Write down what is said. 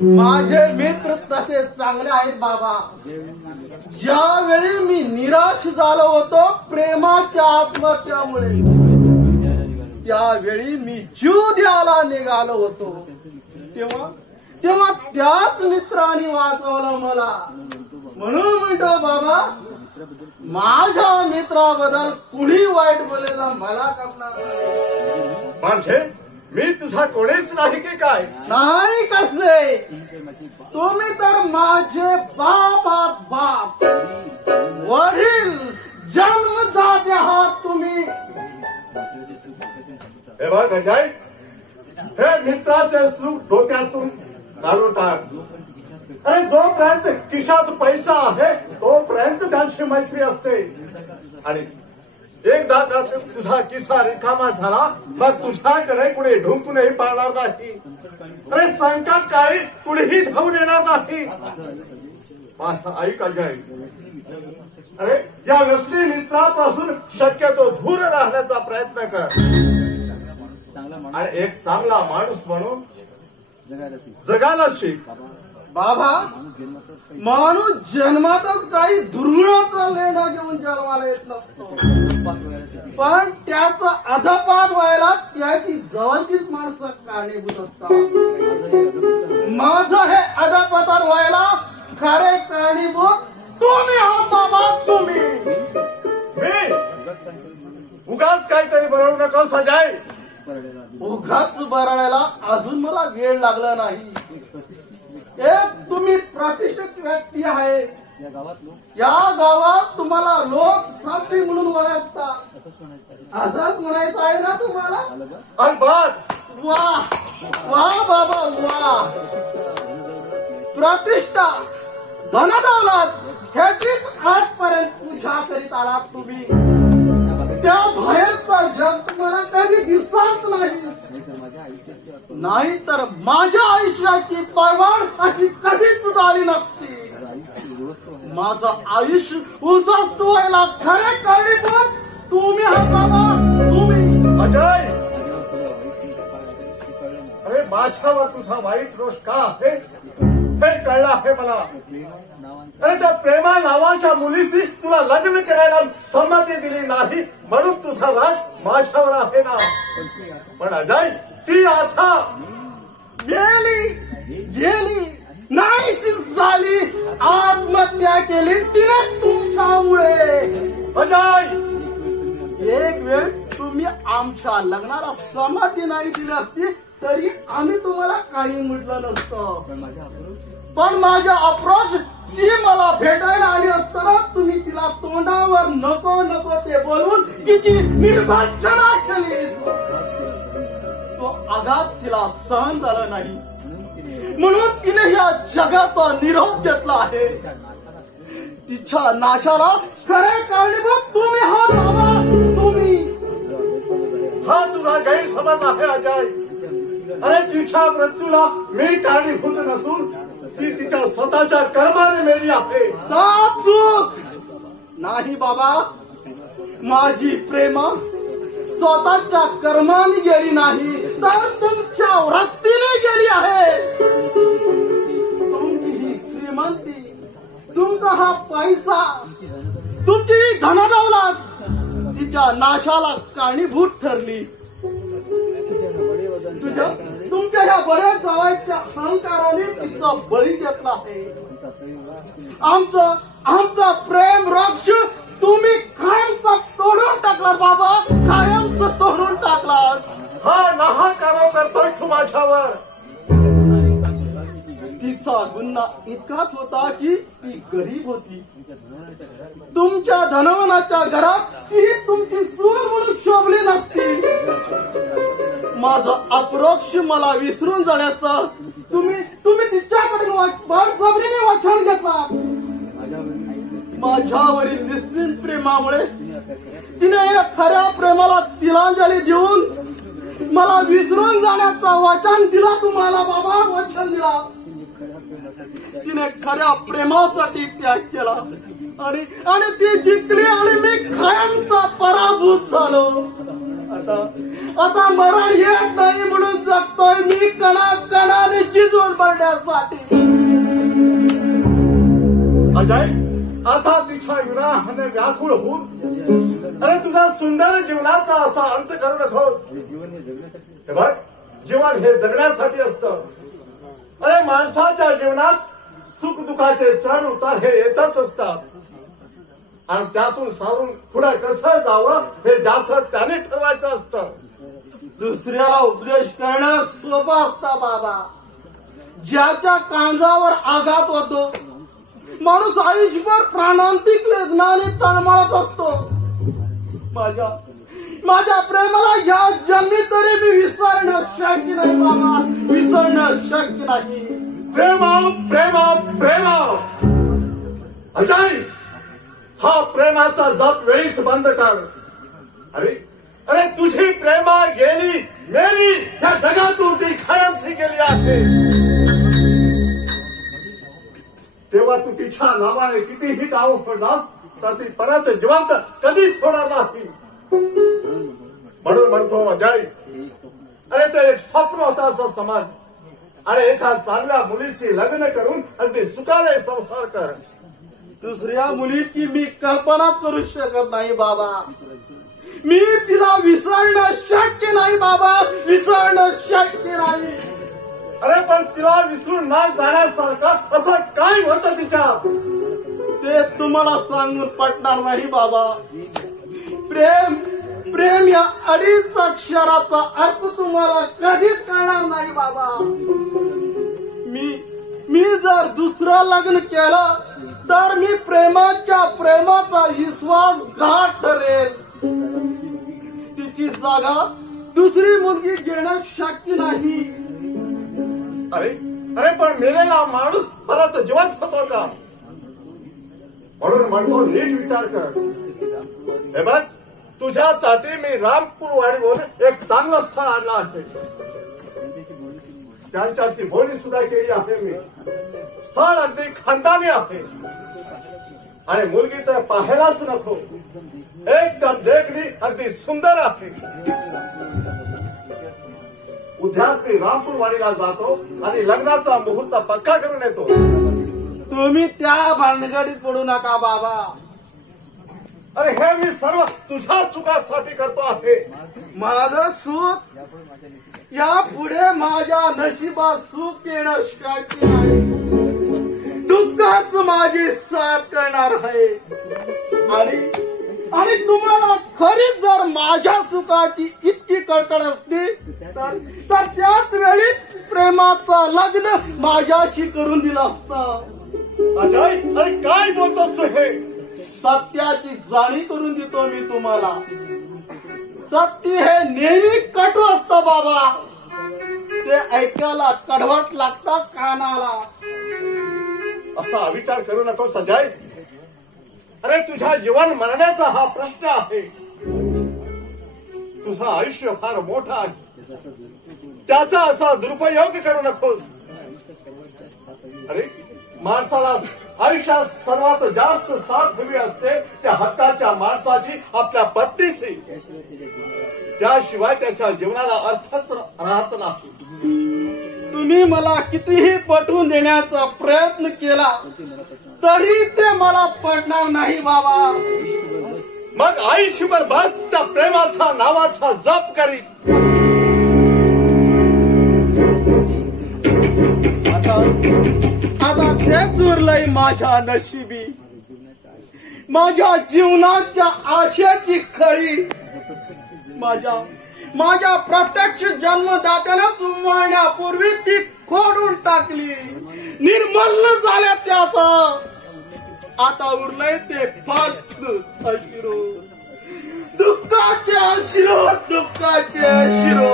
माझे मित्र तसे चांगले आहेत बाबा. ज्यावेळी मी निराश झालो होतो प्रेमाच्या आत्महत्यामुळे, त्यावेळी मी जीव द्यायला निघालो होतो. तेव्हा त्याच मित्रांनी वाचवलं मला. म्हणून म्हणतो बाबा, माझ्या मित्राबद्दल कुणी वाईट बोलेला मला कळणार नाही. म्हणजे मी तुझा कोणीच नाही की काय? नाही कसे, तुम्ही तर माझे बाप आहात. बाप, वडील, जन्मदाते आहात तुम्ही. हे बघ अजय, हे मित्राचे सुख डोक्यातून काढून टाक. अरे जोपर्यंत खिशात पैसा आहे तोपर्यंत त्यांची मैत्री असते. आणि एकदा का तुझा किस्सा रिकामा झाला मग तुझ्याकडे कुणी ढुंकूनही पाहणार नाही. अरे संकट काळी कुणीही धावून येणार नाही. माझं ऐक अजय, अरे या नसली मित्रापासून शक्यतो दूर राहण्याचा प्रयत्न कर. आणि एक चांगला माणूस म्हणून जगायला शिक. बाबा, माणूस जन्मातच काही दुर्गुणाचा लेणा घेऊन जन्माला येत नसतो, पण त्याचा अधपात व्हायला त्याची जवळचीच माणसं कारणीभूत असतात. माझं हे अधपतन व्हायला खरे कारणीभूत तुम्ही आहात बाबा. तुम्ही उगाच काहीतरी बनवू नका सजाय. उगाच बरडायला अजून मला वेळ लागला नाही. एक तुम्ही प्रतिष्ठित व्यक्ती आहे. या गावात तुम्हाला लोक सापी म्हणून ओळखतात. असंच म्हणायचं आहे ना तुम्हाला? अलबत्त. वा वा बाबा वा. प्रतिष्ठा, धनदौलत ह्याचीच आजपर्यंत पूजा करीत आलात तुम्ही. त्या बाहेरचा जग तुम्हाला कधी दिसत नाही तर माझ्या आयुष्याची परवान अशी कधीच झाली नसती. माझं आयुष्य उद्ध्वस्त व्हायला खरे कारणीभूत तुम्ही आहात बाबा. तुम्ही अजय, अरे माझ्यावर तुझा वाईट रोष का आहे हे कळलं आहे मला. अरे त्या प्रेमा नावाच्या मुलीशी तुला लग्न करायला संमती दिली नाही म्हणून तुझा राग माझ्यावर आहे ना. पण अजय, ती आता गेली नाहीशी झाली. आत्महत्या केली तिने तुमच्यामुळे. अजय, एक वेळ तुम्ही आमच्या लग्नाला संमती नाही दिली असती तरी आम्ही तुम्हाला काही म्हटलं नसतं. पण माझा अप्रोच ती मला भेटायला आली असताना तुम्ही तिला तोंडावर नको नको ते बोलून तिची निर्वाचना केली. तो आघात तिला सहन झाला नाही म्हणून तिने या जगाचा निरोप घेतला आहे. तिच्या नाशाला खरे कारणीभूत तुम्ही आहात बाबा. तुम्ही. हा तुझा गैरसमज आहे अजय. अरे तिच्या मृत्यूला मी कारणीभूत नसून ती तिच्या स्वतःच्या कर्माने मेली आहे. चूक नाही बाबा. माझी प्रेमा स्वतःच्या कर्माने गेली नाही तर तुमच्या वृत्तीने गेली आहे. तुमची ही श्रीमंती, तुमचा हा पैसा, तुमची धनदौलत तिच्या नाशाला कारणीभूत ठरली. तुमच्या ह्या बऱ्याच जावायच्या अहंकाराने तिचा बळी घेतला आहे. आमचं प्रेम वृक्ष तुम्ही कायमचा तोडून टाकलात बाबा. कायमचं तोडून टाकलात. हा नाहकार करतोय तू माझ्यावर. तिचा गुन्हा इतकाच होता की ती गरीब होती. तुमच्या धनवनाच्या घरात ती तुमची सून म्हणून शोभली नसती. माझं अपरोक्ष मला विसरून जाण्याचं तुम्ही तिच्याकडून बळजबरीने वचन घेतला. माझ्यावरील निश्चित प्रेमामुळे तिने या खऱ्या प्रेमाला तिलांजली देऊन मला विसरून जाण्याचं वचन दिला तुम्हाला बाबा. वचन दिला. तिने खऱ्या प्रेमासाठी त्याग केला आणि ती जिंकली आणि मी कायमचा पराभूत झालो. आता मरण येत नाही म्हणून जगतोय मी कणाकणाने जिजून भरण्यासाठी. अजय, आता तिच्या विराहाने व्याकुळ होऊन अरे तुझा सुंदर जीवनाचा असा अंत करू नकोस. हे बघ, जीवन हे जगण्यासाठी असतं. अरे माणसाच्या जीवनात सुख दुःखाचे चढ उतार हे येतच असतात आणि त्यातून सारून पुढे कसं जावं हे ज्याचं त्याने ठरवायचं असतं. दुसऱ्याला उपदेश करणं सोपं असतं बाबा. ज्याच्या कांजावर आघात होतो माणूस आयुष्यभर प्राणांतिक वेदनाने तळमळत असतो. माझ्या प्रेमाला या जन्मी तरी मी विसरणं शक्य नाही बाबा, विसरणं शक्य नाही. प्रेमा प्रेमा प्रेमा अजय, हा प्रेमाचा जप वेळीच बंद कर. अरे अरे तुझी प्रेमा गेली मेली या जगातून ती कायमची गेली आहे. तेव्हा तू तिच्या नावाने कितीही डाव फोडलास तर ती परत जिवंत कधीच होणार नाही. म्हणून म्हणतो अजय, अरे ते एक स्वप्न होतं असं समज आणि एका चांगल्या मुलीशी लग्न करून अगदी सुखाने संसार कर. दुसऱ्या मुलीची मी कल्पनाच करू शकत नाही बाबा. मी तिला विसरणं शक्य नाही बाबा, विसरणं शक्य नाही. अरे पण तिला विसरून न जाण्यासारखं असं काय होतं तिच्यात ते तुम्हाला सांगून पटणार नाही बाबा. प्रेम प्रेम या अडीच अक्षराचा अर्थ तुम्हाला कधीच कळणार नाही बाबा. मी जर दुसरं लग्न केलं तर मी प्रेमाचा विश्वासघात ठरेल. तिची जागा दुसरी मुलगी घेणं शक्य नाही. अरे अरे पण मेलेला माणूस परत जिवंत होतो का? म्हणून म्हणतो नीट विचार कर. हे बघ, तुझ्यासाठी मी रामपूरवाडीवरून एक चांगलं स्थळ आणलं आहे. त्यांच्याशी बोली सुद्धा केली आहे मी. स्थळ अगदी खानदानी आहे आणि मुलगी तर पाहायलाच नको, एकदम देखणी अगदी सुंदर आहे. उद्याच मी रामपूरवाडीला जातो आणि लग्नाचा मुहूर्त पक्का करून येतो. तुम्ही त्या भानगडीत पडू नका बाबा. अरे हे मी सर्व तुझ्या चुकासाठी करतो आहे. माझं सुख यापुढे माझ्या नशिबात सुख येणं शक्य नाही. दुःखाच माझी साथ करणार आहे. आणि तुम्हाला खरीच जर माझ्या सुखाची इतकी कळकळ असते तर त्याच वेळी प्रेमाचं लग्न माझ्याशी करून दिलं असतं. अजय, अरे काय बोलतोस तू हे? सत्याची जाणीव करून देतो मी तुम्हाला. सत्य हे नेहमी कटू असतं बाबा. ते ऐकायला कडवट लागतं कानाला. असा विचार करू नको अजय. अरे तुझ्या जीवन मरण्याचा हा प्रश्न आहे. तुझं आयुष्य फार मोठं आहे, त्याचा असा दुरुपयोग करू नकोस. अरे माणसाला आयुष्यात सर्वात जास्त साथ हवी असते त्या हक्काच्या माणसाची, आपल्या पत्नीशी. त्याशिवाय त्याच्या जीवनाला अर्थच राहत नाही. तुम्ही मला कितीही पटवून देण्याचा प्रयत्न केला तरी ते मला पटणार नाही बाबा. मग आयुष्यभर बस त्या प्रेमाचा नावाचा जप करी. आता तेच उरलंय माझ्या नशिबी. माझ्या जीवनाच्या आशेची खळी माझ्या प्रत्यक्ष जन्मदात्यानं उमळण्यापूर्वी ती खोडून टाकली. निर्मल झाल्या त्याचं. आता उरलंय ते फक्त अश्रू, दुःखाचे अश्रू, दुःखाचे अश्रू.